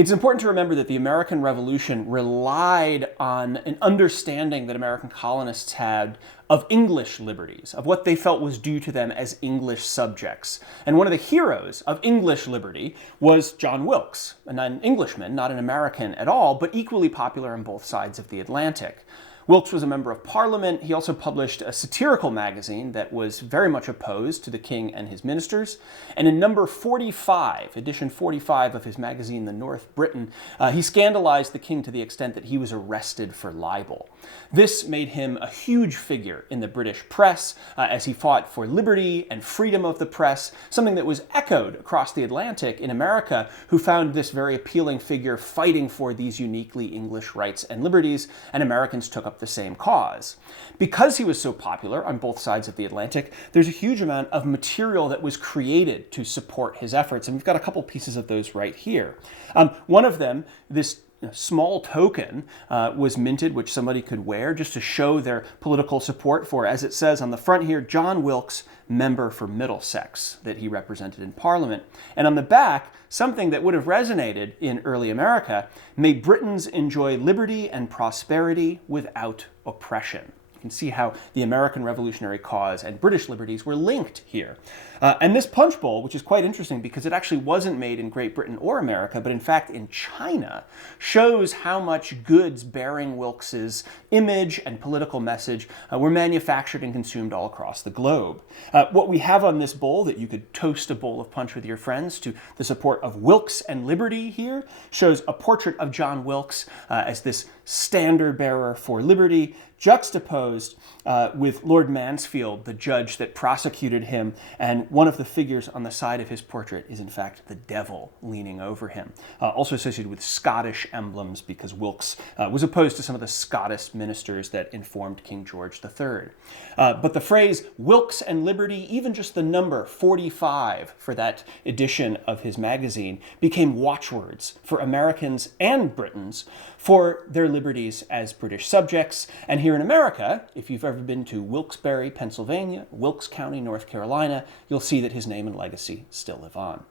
It's important to remember that the American Revolution relied on an understanding that American colonists had of English liberties, of what they felt was due to them as English subjects. And one of the heroes of English liberty was John Wilkes, an Englishman, not an American at all, but equally popular on both sides of the Atlantic. Wilkes was a member of Parliament. He also published a satirical magazine that was very much opposed to the king and his ministers. And in number 45, edition 45 of his magazine, The North Briton, he scandalized the king to the extent that he was arrested for libel. This made him a huge figure in the British press as he fought for liberty and freedom of the press, something that was echoed across the Atlantic in America, who found this very appealing figure fighting for these uniquely English rights and liberties, and Americans took up the same cause. Because he was so popular on both sides of the Atlantic, there's a huge amount of material that was created to support his efforts, and we've got a couple pieces of those right here. One of them, this small token, was minted, which somebody could wear just to show their political support for, as it says on the front here, John Wilkes, member for Middlesex, that he represented in Parliament. And on the back, something that would have resonated in early America: may Britons enjoy liberty and prosperity without oppression. You can see how the American Revolutionary cause and British liberties were linked here. And this punch bowl, which is quite interesting because it actually wasn't made in Great Britain or America, but in fact in China, shows how much goods bearing Wilkes's image and political message were manufactured and consumed all across the globe. What we have on this bowl, that you could toast a bowl of punch with your friends to the support of Wilkes and liberty here, shows a portrait of John Wilkes as this standard bearer for liberty, juxtaposed with Lord Mansfield, the judge that prosecuted him, and one of the figures on the side of his portrait is in fact the devil leaning over him. Also associated with Scottish emblems, because Wilkes was opposed to some of the Scottish ministers that informed King George III. But the phrase Wilkes and liberty, even just the number 45 for that edition of his magazine, became watchwords for Americans and Britons for their liberties as British subjects. And here in America, if you've ever been to Wilkes-Barre, Pennsylvania, Wilkes County, North Carolina, you'll see that his name and legacy still live on.